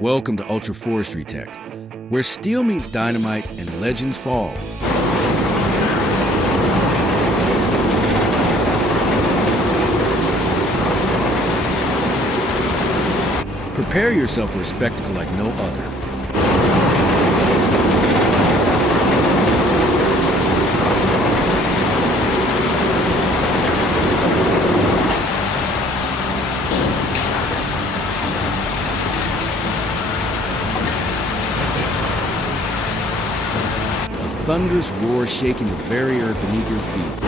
Welcome to Ultra Forestry Tech, where steel meets dynamite and legends fall. Prepare yourself for a spectacle like no other. A thunderous roar shaking the very earth beneath your feet.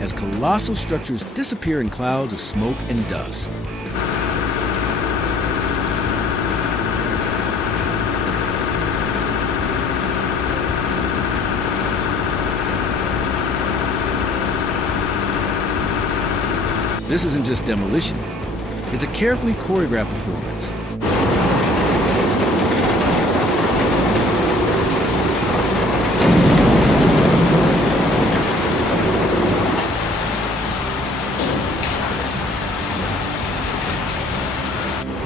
As colossal structures disappear in clouds of smoke and dust. This isn't just demolition, it's a carefully choreographed performance.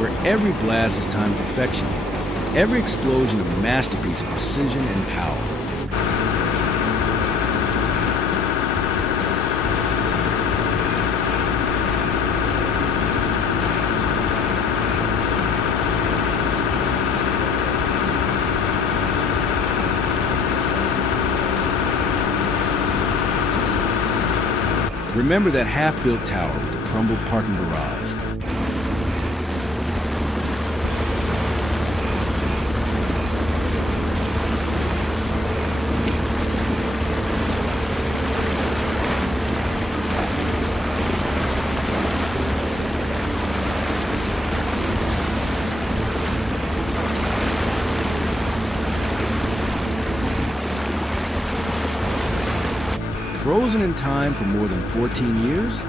Where every blast is timed perfection, every explosion a masterpiece of precision and power. Remember that half-built tower with the crumbled parking garage. Frozen in time for more than 14 years?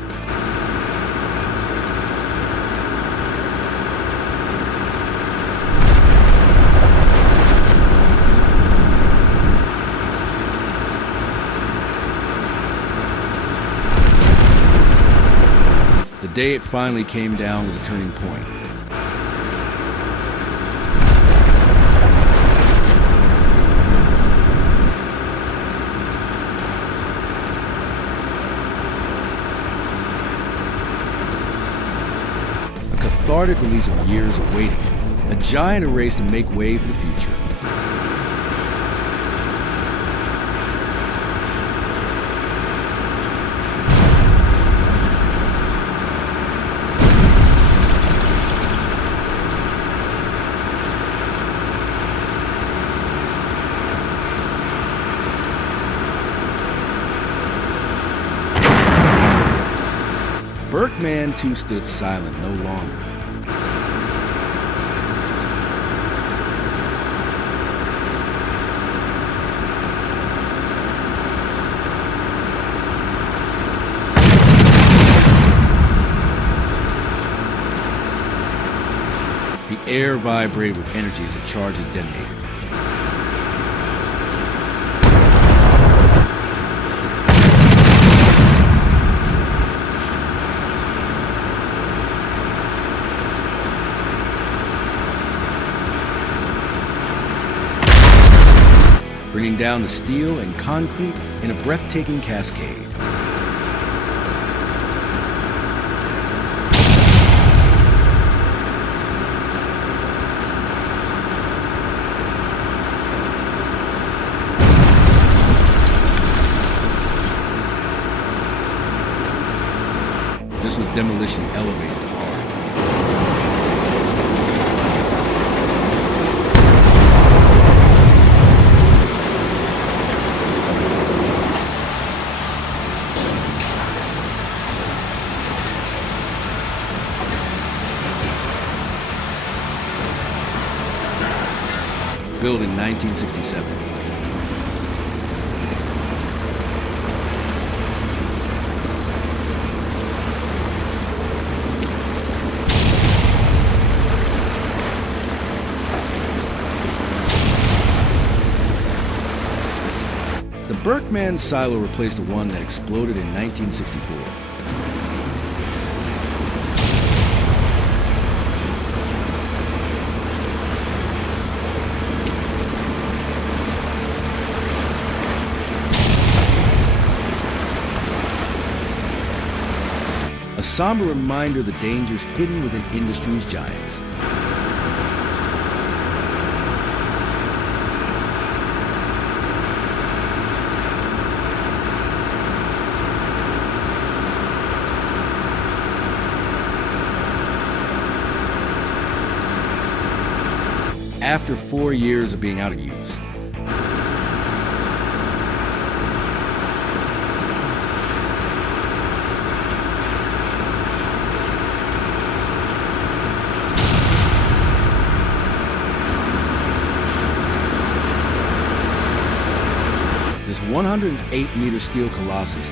The day it finally came down was a turning point. Cathartic release of years of waiting, a giant erase to make way for the future. Burkeman too stood silent no longer. The air vibrated with energy as the charges detonated. Bringing down the steel and concrete in a breathtaking cascade. This was demolition elevated to art. Built in 1967. Burkeman silo replaced the one that exploded in 1964. A somber reminder of the dangers hidden within industry's giants. After 4 years of being out of use, this 108-meter steel colossus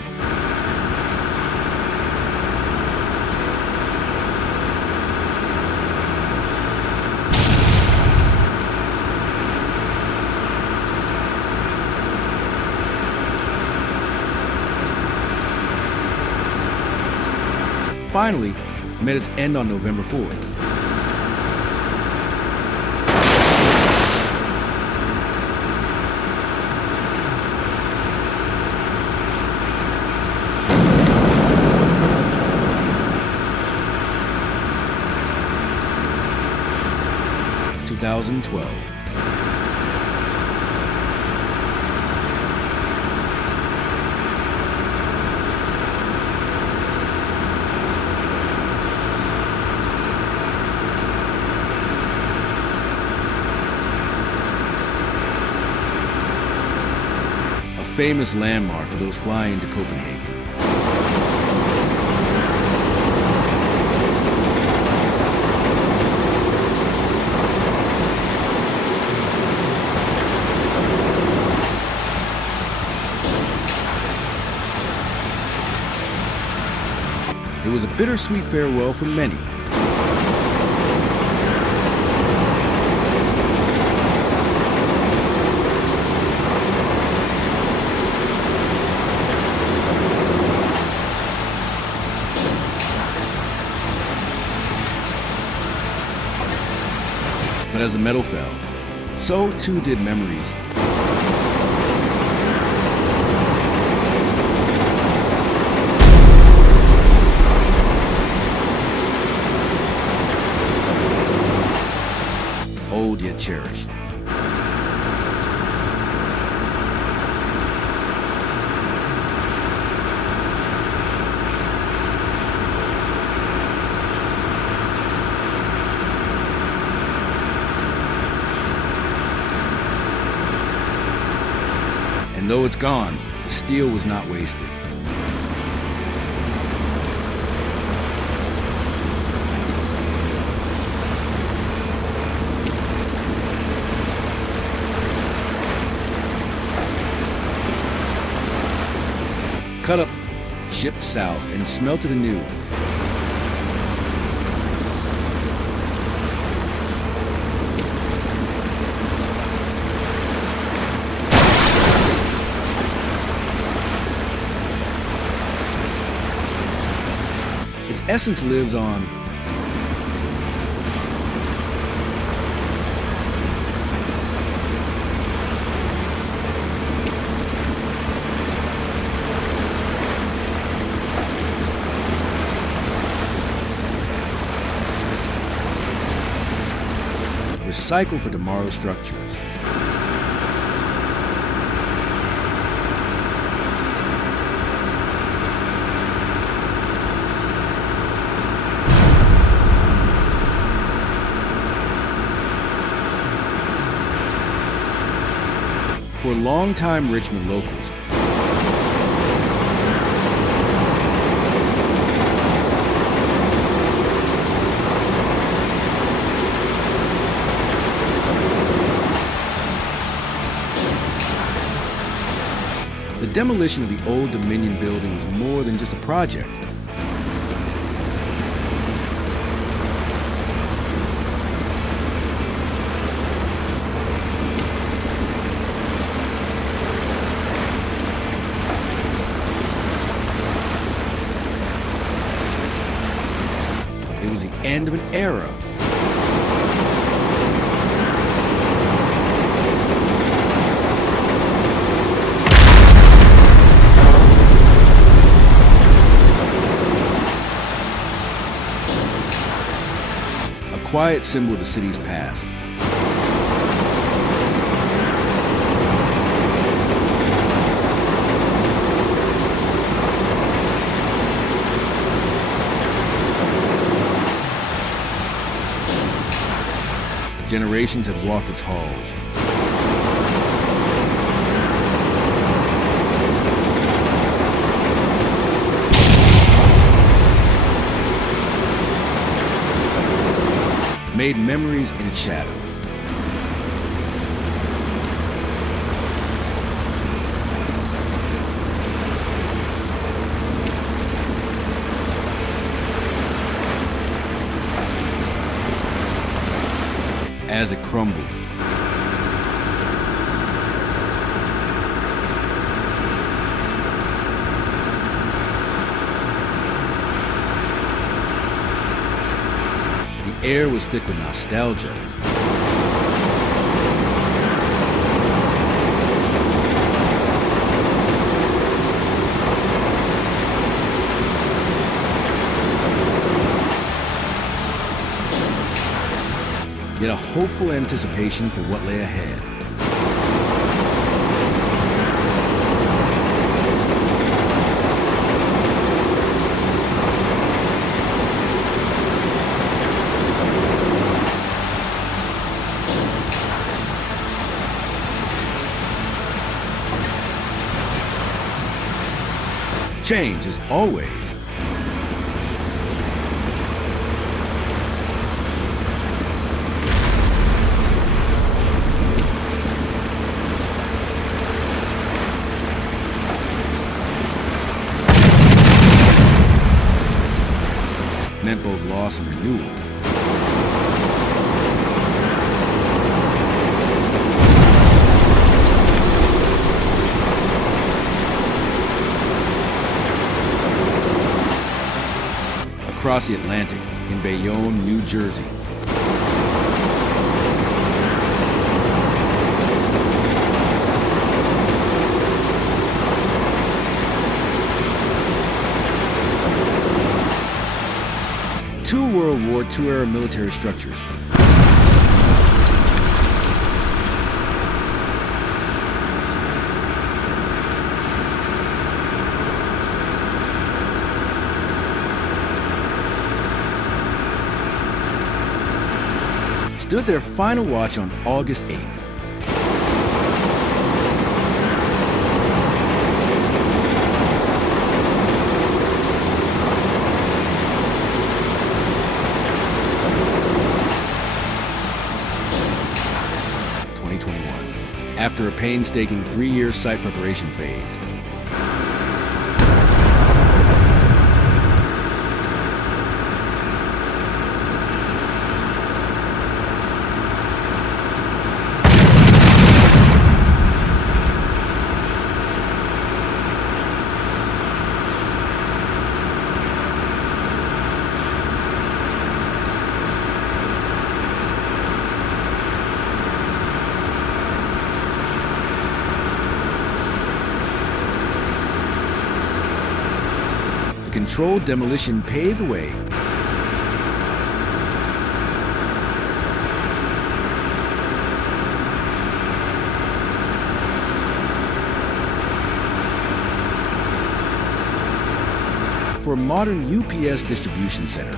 finally met its end on November 4th. (2012). Famous landmark for those flying to Copenhagen. It was a bittersweet farewell for many. But as the metal fell, so too did memories. Old yet cherished. And though it's gone, the steel was not wasted. Cut up, shipped south, and smelted anew. Its essence lives on. Recycle for tomorrow's structures. For longtime Richmond locals, the demolition of the old Dominion building was more than just a project. end of an era. A quiet symbol of the city's past. Generations have walked its halls. Made memories in its shadow. As it crumbled. The air was thick with nostalgia. Yet a hopeful anticipation for what lay ahead. Change is always meant both loss and renewal. Across the Atlantic, in Bayonne, New Jersey. Two World War II-era military structures. Stood their final watch on August 8th. After a painstaking 3-year site preparation phase. Controlled demolition paved the way. For a modern UPS distribution center.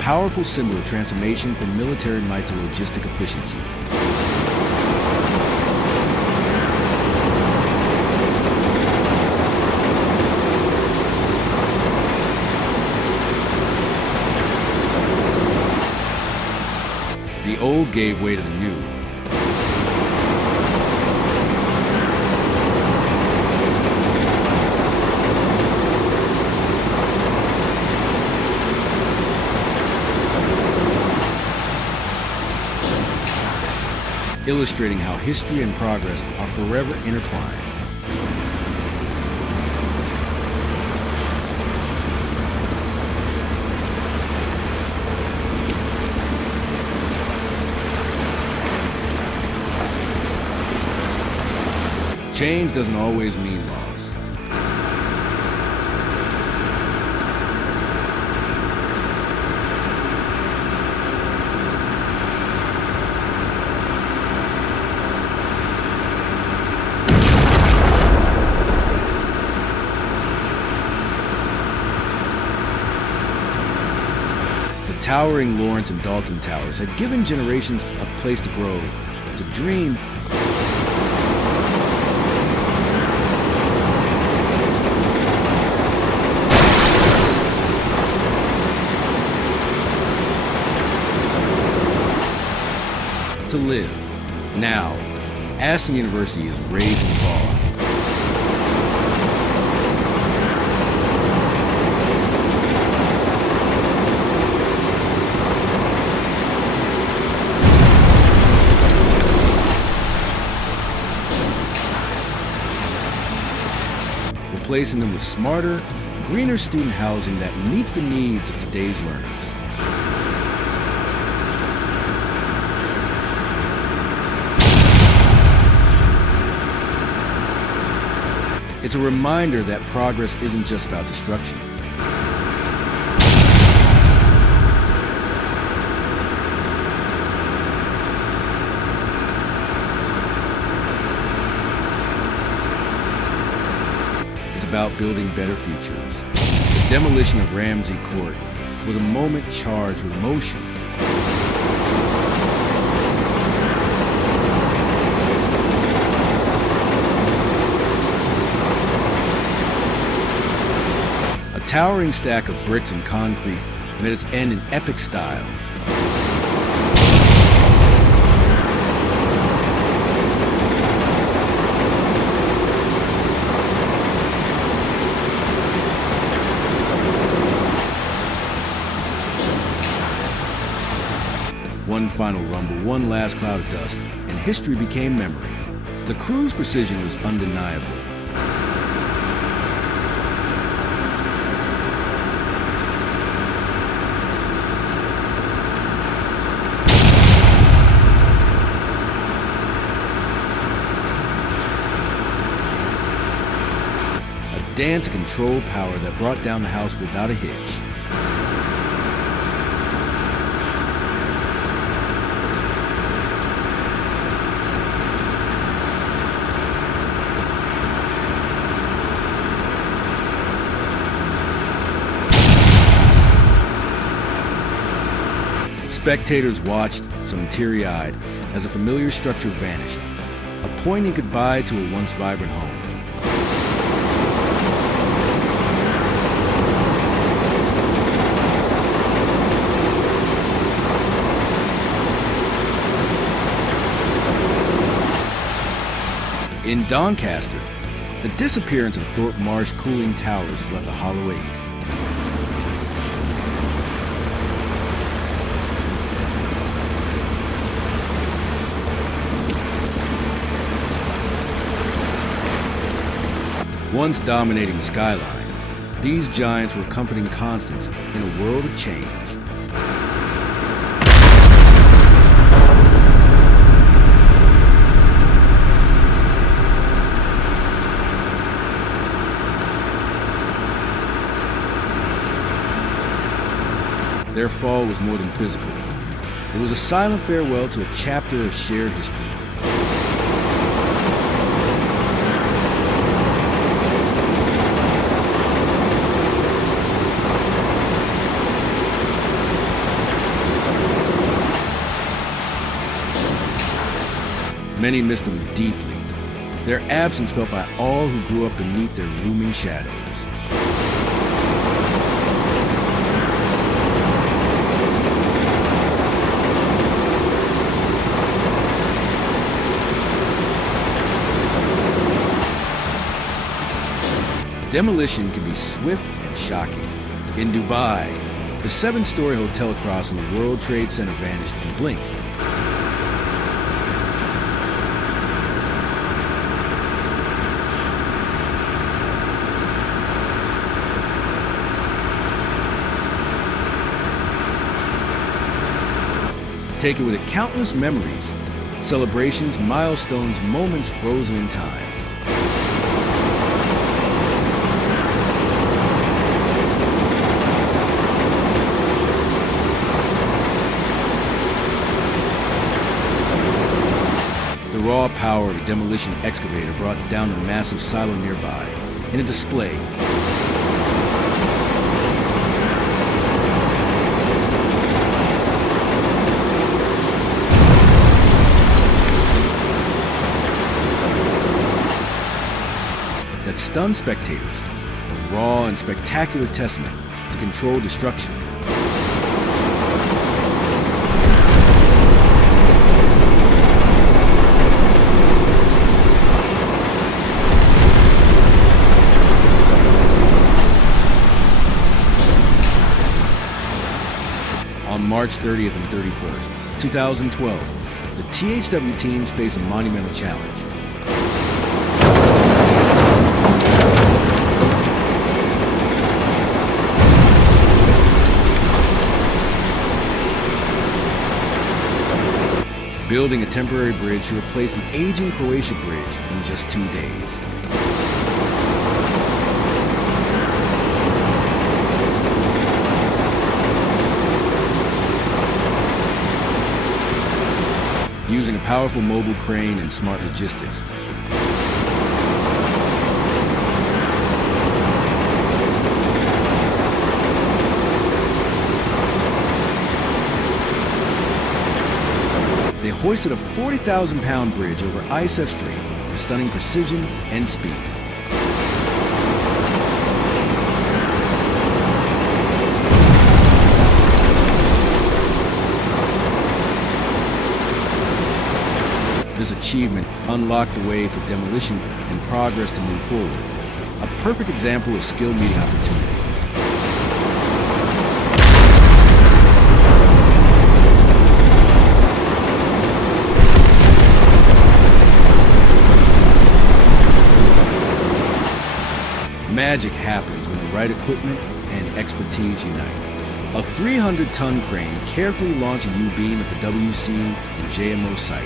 Powerful symbol of transformation from military might to logistic efficiency. The old gave way to the new. illustrating how history and progress are forever intertwined. Change doesn't always mean loss. The towering Lawrence and Dalton Towers had given generations a place to grow, to dream, to live. Now, Aston University is raising the bar. Replacing them with smarter, greener student housing that meets the needs of today's learners. It's a reminder that progress isn't just about destruction. It's about building better futures. The demolition of Ramsay Court was a moment charged with motion. A towering stack of bricks and concrete met its end in epic style. One final rumble, one last cloud of dust, and history became memory. The crew's precision was undeniable. Dance control power that brought down the house without a hitch. Spectators watched, some teary-eyed, as a familiar structure vanished, a poignant goodbye to a once vibrant home. In Doncaster, the disappearance of Thorpe Marsh cooling towers left a hollow ache. Once dominating the skyline, these giants were comforting constants in a world of change. Their fall was more than physical. It was a silent farewell to a chapter of shared history. Many missed them deeply. Their absence felt by all who grew up beneath their looming shadows. Demolition can be swift and shocking. In Dubai, the 7-story hotel across from the World Trade Center vanished in a blink. taken with it countless memories, celebrations, milestones, moments frozen in time. The raw power of a demolition excavator brought down a massive silo nearby in a display. That stunned spectators, a raw and spectacular testament to controlled destruction. On March 30th and 31st, 2012, the THW teams face a monumental challenge. Building a temporary bridge to replace the aging Croatia bridge in just 2 days. Using a powerful mobile crane and smart logistics, they hoisted a 40,000-pound bridge over ISF Street with stunning precision and speed. This achievement unlocked the way for demolition and progress to move forward. A perfect example of skill meeting opportunity. Magic happens when the right equipment and expertise unite. A 300-ton crane carefully launched a U-beam at the WC and JMO site.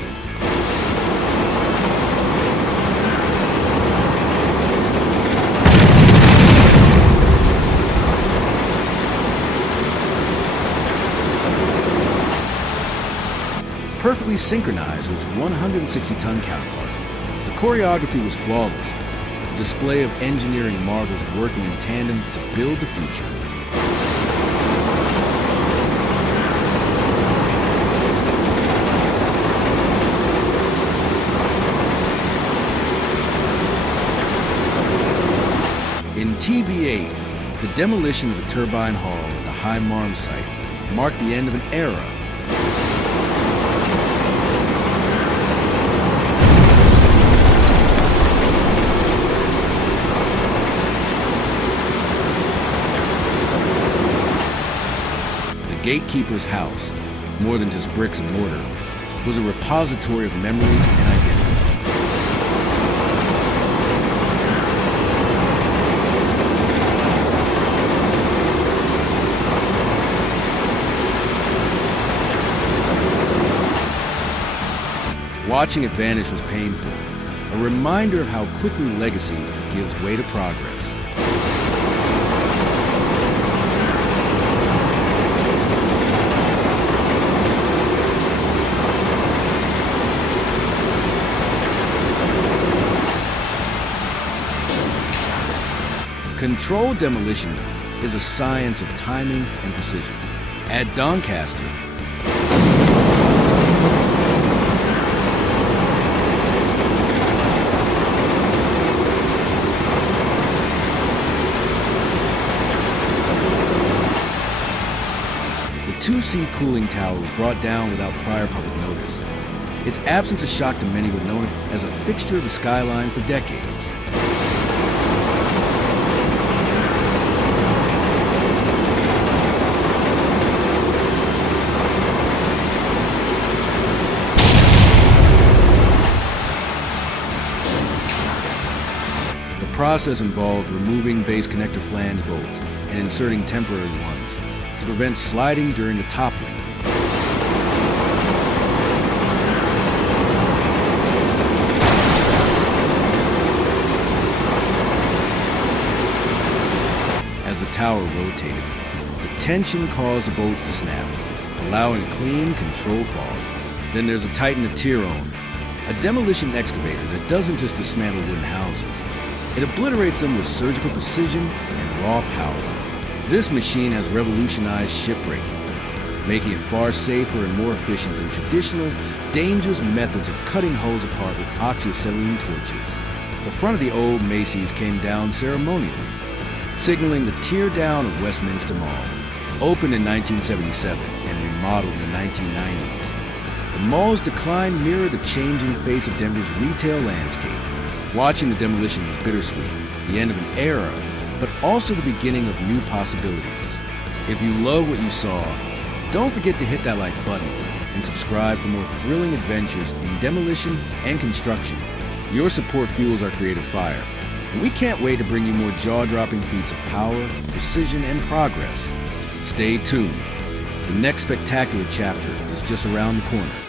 Perfectly synchronized with its 160-ton counterpart. The choreography was flawless. A display of engineering marvels working in tandem to build the future. In TB8, the demolition of the turbine hall at the High Marm site marked the end of an era. Gatekeeper's house, more than just bricks and mortar, was a repository of memories and identity. Watching it vanish was painful, a reminder of how quickly legacy gives way to progress. Controlled demolition is a science of timing and precision. At Doncaster, the 2C cooling tower was brought down without prior public notice. Its absence a shock to many would known it as a fixture of the skyline for decades. The process involved removing base connector flange bolts and inserting temporary ones to prevent sliding during the toppling. rotated. The tension caused the bolts to snap, allowing a clean, controlled fall. Then there's a Titan the Tyrone, a demolition excavator that doesn't just dismantle wooden houses. It obliterates them with surgical precision and raw power. This machine has revolutionized shipbreaking, making it far safer and more efficient than traditional, dangerous methods of cutting hulls apart with oxyacetylene torches. The front of the old Macy's came down ceremonially, signaling the teardown of Westminster Mall. Opened in 1977 and remodeled in the 1990s, the mall's decline mirrored the changing face of Denver's retail landscape. Watching the demolition was bittersweet, the end of an era, but also the beginning of new possibilities. If you love what you saw, don't forget to hit that like button and subscribe for more thrilling adventures in demolition and construction. Your support fuels our creative fire, and we can't wait to bring you more jaw-dropping feats of power, precision, and progress. Stay tuned. The next spectacular chapter is just around the corner.